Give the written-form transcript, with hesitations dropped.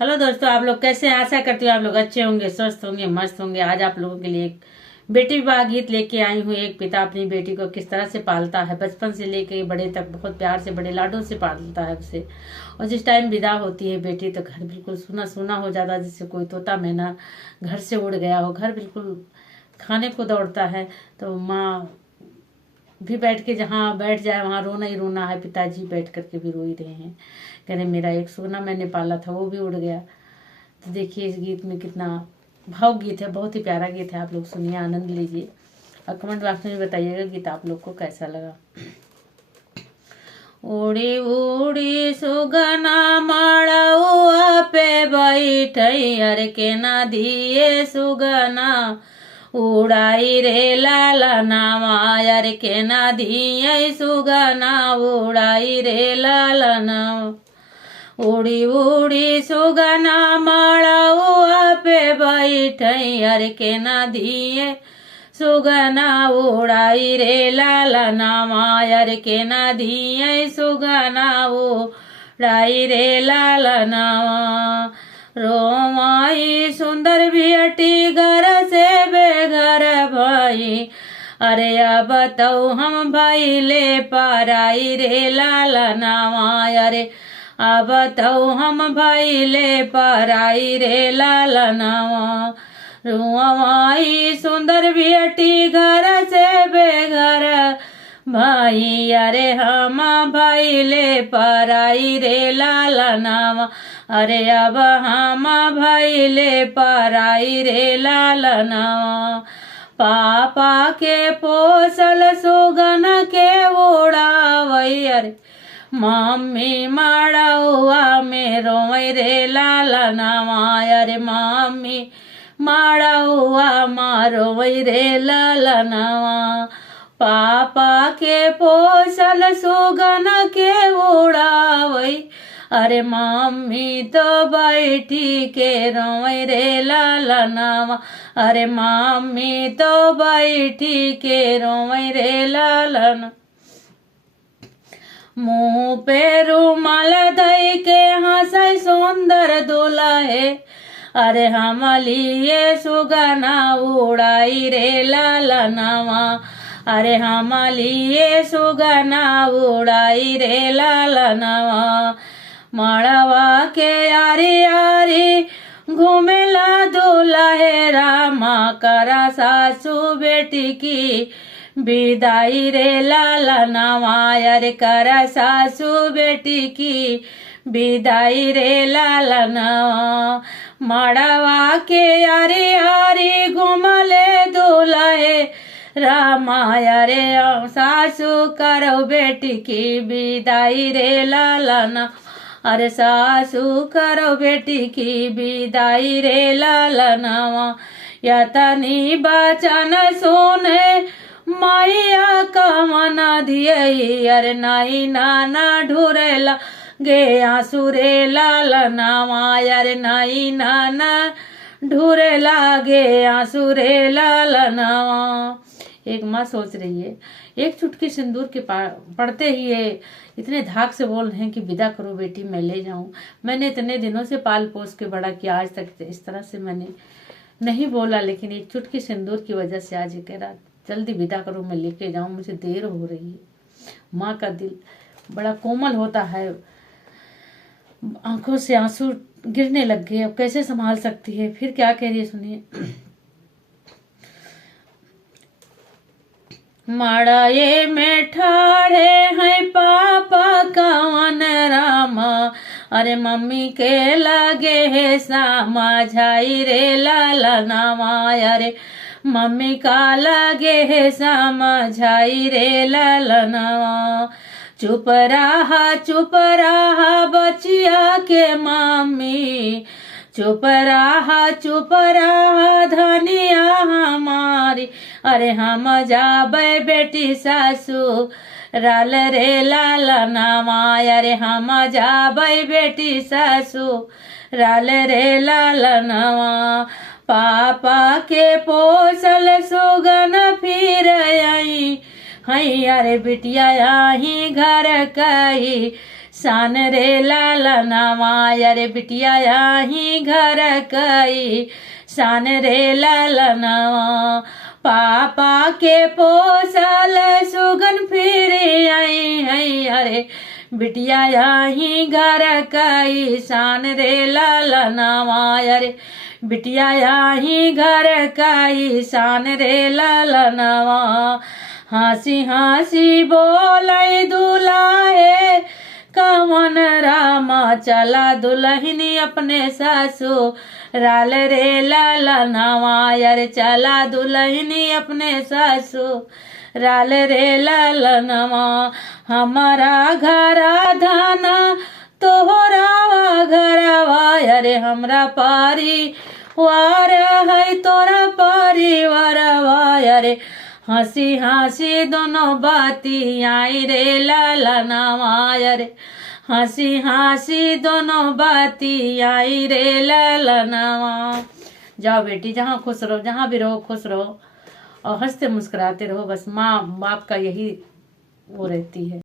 हेलो दोस्तों, आप लोग कैसे हैं? आशा करती हूँ आप लोग अच्छे होंगे, स्वस्थ होंगे, मस्त होंगे। आज आप लोगों के लिए एक बेटी विवाह गीत लेके आई हूँ। एक पिता अपनी बेटी को किस तरह से पालता है, बचपन से लेके बड़े तक बहुत प्यार से, बड़े लाडों से पालता है उसे। और जिस टाइम विदा होती है बेटी, तो घर बिल्कुल सूना सूना हो जाता है, जिससे कोई तोता मैना घर से उड़ गया हो। घर बिल्कुल खाने को दौड़ता है। तो माँ भी बैठ के जहाँ बैठ जाए वहाँ रोना ही रोना है। पिताजी बैठ करके भी रो ही रहे हैं, कह रहे मेरा एक सोना मैंने पाला था वो भी उड़ गया। तो देखिए इस गीत में कितना भाव गीत है, बहुत ही प्यारा गीत है। आप लोग सुनिए, आनंद लीजिए और कमेंट बॉक्स में बताइएगा गीत आप लोग को कैसा लगा। उड़ी उड़ी सुगना माड़ुआ पे बैठई, अरे के ना दिए सुगना उड़ाई रे लाला नामा, अरे के ना दिए सुगना उड़ाई रे लाला नामा। उड़ी उड़ी सुगना माड़ुआ पे बैठई, अरे के ना दिए सुगना उड़ाई रे लाला नामा, अरे के ना दिए सुगना उड़ाई रे लाला नामा। रोमाई सुंदर बियटी घर से बेघर भाई, अरे अब तो हम भाई ले पाराई रे लाला नामा, अरे अब तो हम भाई ले पाराई रे लाला नामा। रुआई सुंदर बियटी घर से बेघर भाई, अरे हम भाई ले पाराई रे लाला नामा, अरे अब हम भाई ले पाराई रे लाला नामा। पापा के पोसल सुगन के उड़ावई, अरे मम्मी माड़ुआ में रोई रे लाला नामा, अरे मम्मी माड़ुआ मारो रे लाला नामा। पापा के पोसल सुगन के उड़ावई, अरे मम्मी तो बैठी के रोई रे लाला नामा, अरे मम्मी तो बैठी के रोई रे लाला नामा। मुँह पे रुमाल दई के हंसई सुंदर दुल्हे, अरे हम लिए सुगना उड़ाई रे लाला नामा, अरे हम लिए सुगना उड़ाई रे लाला नामा। मड़वा के यारी यारी घूमेला दुल्हे रामा, करा सासू बेटी की विदाई रे लाला नामा, अरे करा सासू बेटी की विदाई रे लाला नामा। मड़वा के यारी यारी घुमले दुल्हे रामा, अरे सासू करो बेटी की विदाई रे लाला नामा, अरे सासू करो बेटी की विदाई रे लाला नामा। यतनी बचन सुने माया का मना दिए, अरे नाई नाना ढूरेला गे आंसू रे लाला नामा, अरे नाई नाना ढूरे लागे आंसू रे लाला नामा। एक माँ सोच रही है, एक चुटकी सिंदूर के पड़ते ही ये इतने धाक से बोल रहे हैं कि विदा करो बेटी, मैं ले जाऊं। मैंने इतने दिनों से पाल पोस के बड़ा किया, आज तक इस तरह से मैंने नहीं बोला, लेकिन एक चुटकी सिंदूर की वजह से आज ये कह रहा जल्दी विदा करो, मैं लेके जाऊं, मुझे देर हो रही है। माँ का दिल बड़ा कोमल होता है, आंखों से आंसू गिरने लग गए। अब कैसे संभाल सकती है, फिर क्या कह रही है सुनिए। माड़ाए में ठाड़े हैं पापा कवन रामा, अरे मम्मी के लगे है सामा झाई रे लाला नामा, अरे मम्मी का लगे है सामा झाई रे लाला नामा। चुप रहा बचिया के मम्मी, चुप रहा धनिया हमारी, अरे हम जाबे बेटी सासू राल रे लाला नामा, अरे हम जाबे बेटी सासू राल रे लाला नामा। पापा के पोसल सुगन फिर आई, हई अरे बिटिया आई घर कई सान रे लालनवा अरे बिटिया यही घर कई सान रे लालनवा पापा के पोसल सुगन फिर आई है अरे बिटिया यही घर कई सान रे लालनवा अरे बिटिया यही घर कई सान रे लालनवा हंसी हंसी बोले दुलाहे कवन रामा चला दुल्हनी अपने सासु राल रे लालनवा यार चला दुल्हनी अपने सासु राल रे लालनवा हमारा घरा धाना तोहरा घरवा अरे हमरा परिवार है तोरा परिवारवा अरे हंसी हंसी दोनों बाती आई रे लालनवा अरे हंसी हंसी दोनों बाती आई रे लालनवा। जाओ बेटी जहाँ खुश रहो जहाँ भी रहो खुश रहो और हंसते मुस्कुराते रहो बस माँ बाप का यही वो रहती है।